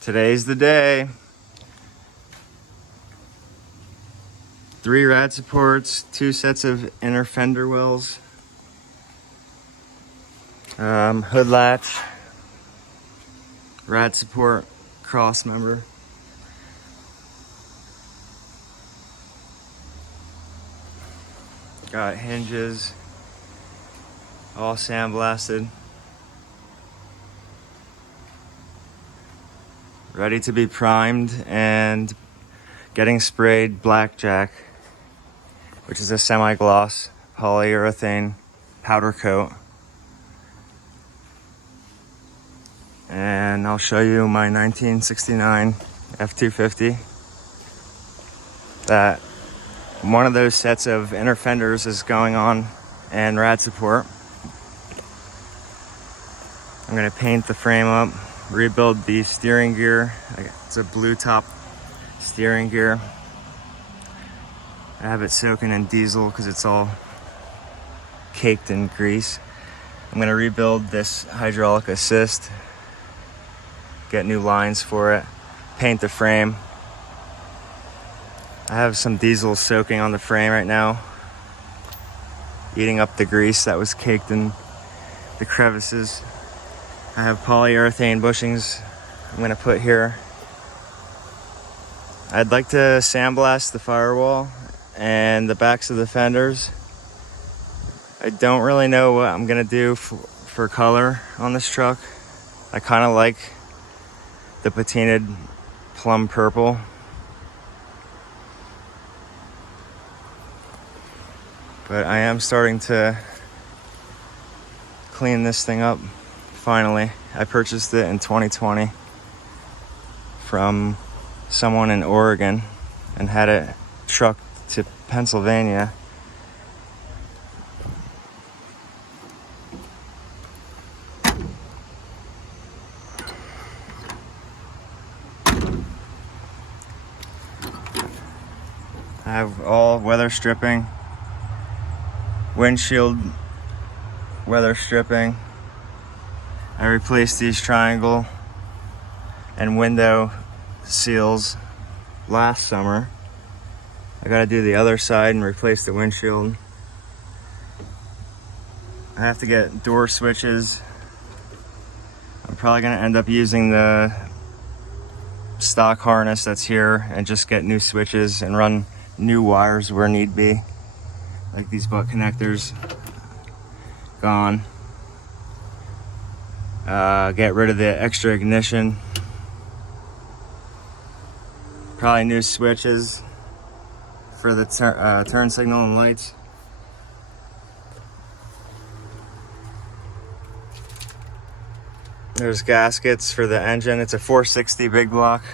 Today's the day. 3 rad supports, 2 sets of inner fender wells, hood latch, rad support cross member. Got hinges, all sandblasted. Ready to be primed and getting sprayed blackjack, which is a semi-gloss polyurethane powder coat. And I'll show you my 1969 F-250. That one of those sets of inner fenders is going on and rad support. I'm gonna paint the frame up, rebuild the steering gear. It's a blue top steering gear. I have it soaking in diesel because it's all caked in grease. I'm gonna rebuild this hydraulic assist, get new lines for it, paint the frame. I have some diesel soaking on the frame right now, eating up the grease that was caked in the crevices. I have polyurethane bushings I'm gonna put here. I'd like to sandblast the firewall and the backs of the fenders. I don't really know what I'm gonna do for color on this truck. I kind of like the patinaed plum purple. But I am starting to clean this thing up, finally. I purchased it in 2020 from someone in Oregon and had it trucked to Pennsylvania. I have all weather stripping, windshield weather stripping. I replaced these triangle and window seals last summer. I gotta do the other side and replace the windshield. I have to get door switches. I'm probably gonna end up using the stock harness that's here and just get new switches and run new wires where need be. Like these butt connectors, gone. Get rid of the extra ignition. Probably new switches for the turn signal and lights. There's gaskets for the engine. It's a 460 big block.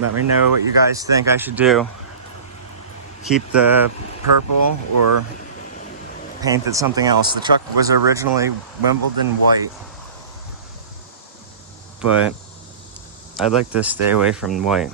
Let me know what you guys think I should do. Keep the purple or paint it something else. The truck was originally Wimbledon white, but I'd like to stay away from white.